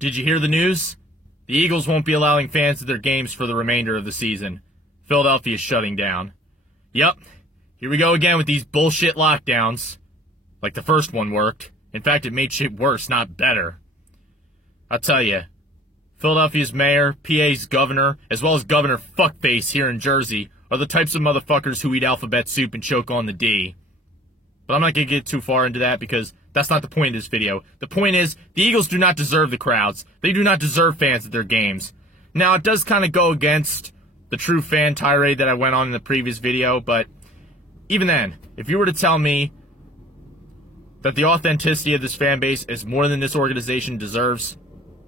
Did you hear the news? The Eagles won't be allowing fans at their games for the remainder of the season. Philadelphia's shutting down. Yep, here we go again with these bullshit lockdowns. Like the first one worked. In fact, it made shit worse, not better. I'll tell you, Philadelphia's mayor, PA's governor, as well as Governor Fuckface here in Jersey, are the types of motherfuckers who eat alphabet soup and choke on the D. But I'm not going to get too far into that because that's not the point of this video. The point is, the Eagles do not deserve the crowds. They do not deserve fans at their games. Now, it does kind of go against the true fan tirade that I went on in the previous video, but even then, if you were to tell me that the authenticity of this fan base is more than this organization deserves,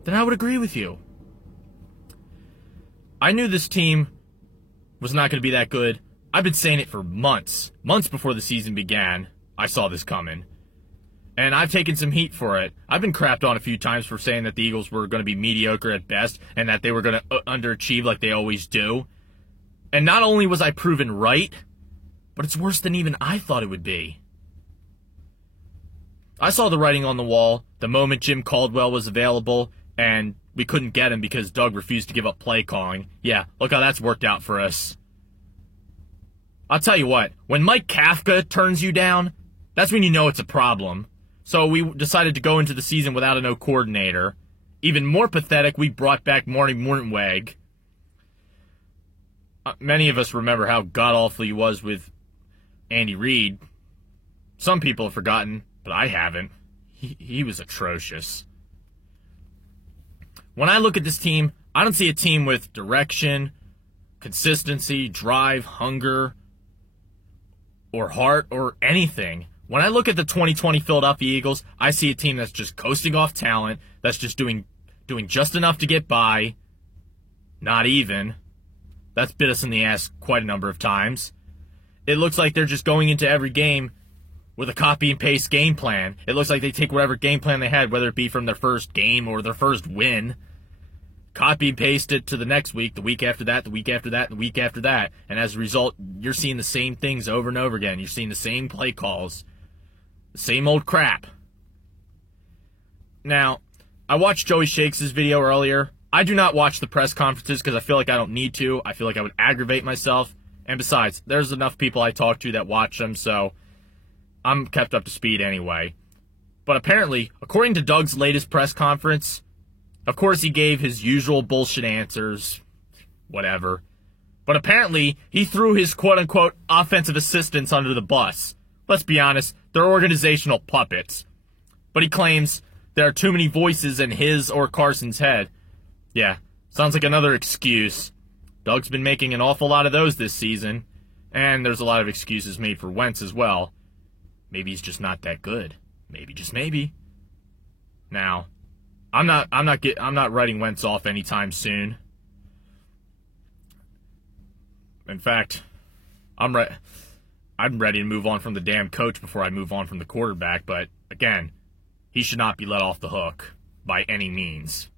then I would agree with you. I knew this team was not going to be that good. I've been saying it for months. Months before the season began, I saw this coming. And I've taken some heat for it. I've been crapped on a few times for saying that the Eagles were going to be mediocre at best and that they were going to underachieve like they always do. And not only was I proven right, but it's worse than even I thought it would be. I saw the writing on the wall the moment Jim Caldwell was available, and we couldn't get him because Doug refused to give up play calling. Yeah, look how that's worked out for us. I'll tell you what, when Mike Kafka turns you down, that's when you know it's a problem. So we decided to go into the season without a no coordinator. Even more pathetic, we brought back Marty Mortenweg. Many of us remember how god-awful he was with Andy Reid. Some people have forgotten, but I haven't. He was atrocious. When I look at this team, I don't see a team with direction, consistency, drive, hunger, or heart, or anything. When I look at the 2020 Philadelphia Eagles, I see a team that's just coasting off talent, that's just doing just enough to get by. Not even. That's bit us in the ass quite a number of times. It looks like they're just going into every game with a copy and paste game plan. It looks like they take whatever game plan they had, whether it be from their first game or their first win, copy and paste it to the next week, the week after that, the week after that, the week after that. And as a result, you're seeing the same things over and over again. You're seeing the same play calls, the same old crap. Now, I watched Joey Shakes' video earlier. I do not watch the press conferences because I feel like I don't need to. I feel like I would aggravate myself. And besides, there's enough people I talk to that watch them, so I'm kept up to speed anyway. But apparently, according to Doug's latest press conference, of course he gave his usual bullshit answers, whatever. But apparently, he threw his quote-unquote offensive assistants under the bus. Let's be honest, they're organizational puppets. But he claims there are too many voices in his or Carson's head. Yeah, sounds like another excuse. Doug's been making an awful lot of those this season. And there's a lot of excuses made for Wentz as well. Maybe he's just not that good. Maybe, just maybe. Now, I'm not writing Wentz off anytime soon. In fact, I'm ready to move on from the damn coach before I move on from the quarterback, but again, he should not be let off the hook by any means.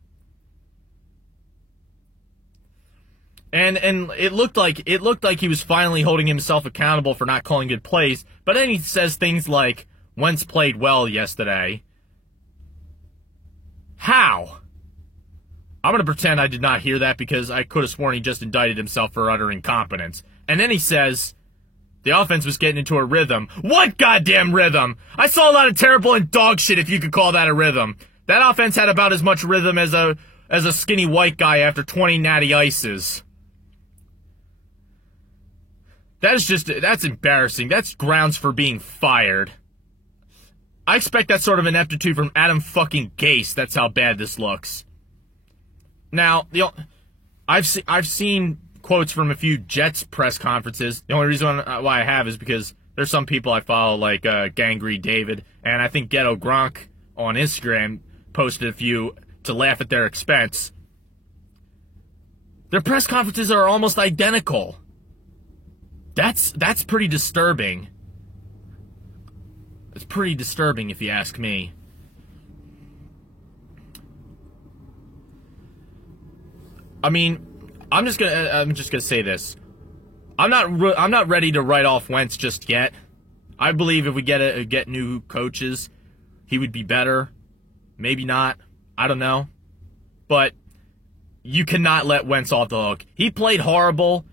And it looked like he was finally holding himself accountable for not calling good plays, but then he says things like, Wentz played well yesterday. How? I'm going to pretend I did not hear that because I could have sworn he just indicted himself for utter incompetence. And then he says, the offense was getting into a rhythm. What goddamn rhythm? I saw a lot of terrible and dog shit, if you could call that a rhythm. That offense had about as much rhythm as a skinny white guy after 20 natty ices. That's embarrassing. That's grounds for being fired. I expect that sort of ineptitude from Adam fucking Gase. That's how bad this looks. Now, I've seen quotes from a few Jets press conferences. The only reason why I have is because there's some people I follow, like Gangrene David, and I think Ghetto Gronk on Instagram posted a few to laugh at their expense. Their press conferences are almost identical. That's pretty disturbing. It's pretty disturbing if you ask me. I mean, I'm just gonna say this. I'm not ready to write off Wentz just yet. I believe if we get new coaches, he would be better. Maybe not. I don't know. but you cannot let Wentz off the hook. He played horrible.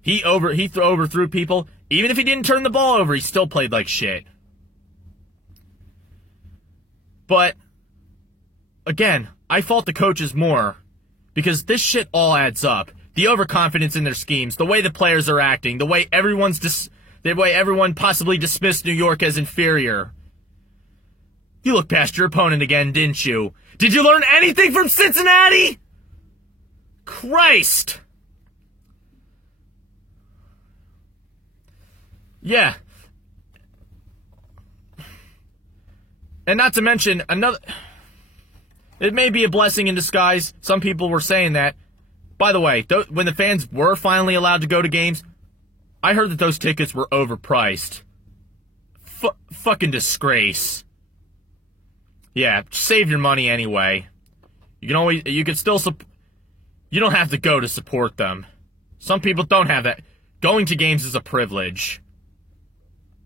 He overthrew people. Even if he didn't turn the ball over, he still played like shit. But, again, I fault the coaches more, because this shit all adds up. The overconfidence in their schemes, the way the players are acting, the way everyone possibly dismissed New York as inferior. You looked past your opponent again, didn't you? Did you learn anything from Cincinnati? Christ! Yeah. And not to mention, it may be a blessing in disguise. Some people were saying that. By the way, when the fans were finally allowed to go to games, I heard that those tickets were overpriced. Fucking disgrace. Yeah, save your money anyway. You don't have to go to support them. Some people don't have that. Going to games is a privilege.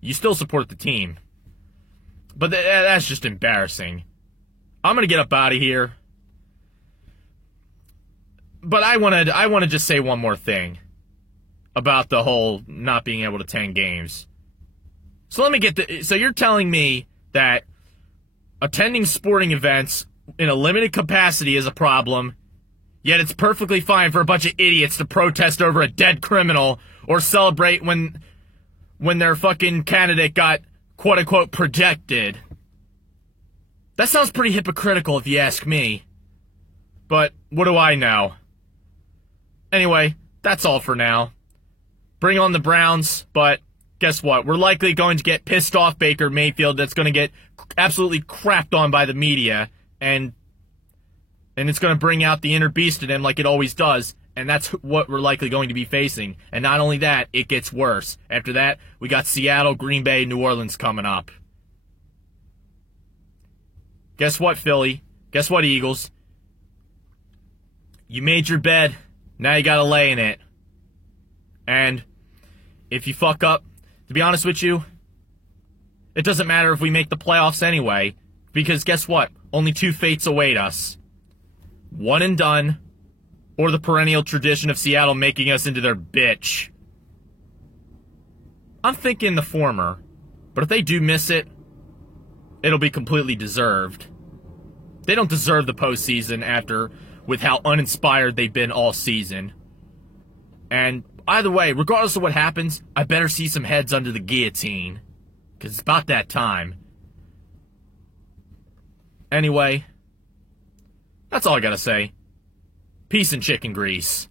You still support the team. But that's just embarrassing. I'm gonna get up out of here. But I wanna just say one more thing about the whole not being able to attend games. So so you're telling me that attending sporting events in a limited capacity is a problem, yet it's perfectly fine for a bunch of idiots to protest over a dead criminal or celebrate when their fucking candidate got quote-unquote projected. That sounds pretty hypocritical if you ask me. But what do I know? Anyway, that's all for now. Bring on the Browns, but guess what? We're likely going to get pissed off Baker Mayfield that's going to get absolutely crapped on by the media, and it's going to bring out the inner beast in him like it always does, and that's what we're likely going to be facing. And not only that, it gets worse. After that, we got Seattle, Green Bay, New Orleans coming up. Guess what, Philly? Guess what, Eagles? You made your bed. Now you gotta lay in it. And if you fuck up, to be honest with you, it doesn't matter if we make the playoffs anyway, because guess what? Only two fates await us. One and done, or the perennial tradition of Seattle making us into their bitch. I'm thinking the former, but if they do miss it, it'll be completely deserved. They don't deserve the postseason with how uninspired they've been all season. And either way, regardless of what happens, I better see some heads under the guillotine, because it's about that time. Anyway, that's all I gotta say. Peace and chicken grease.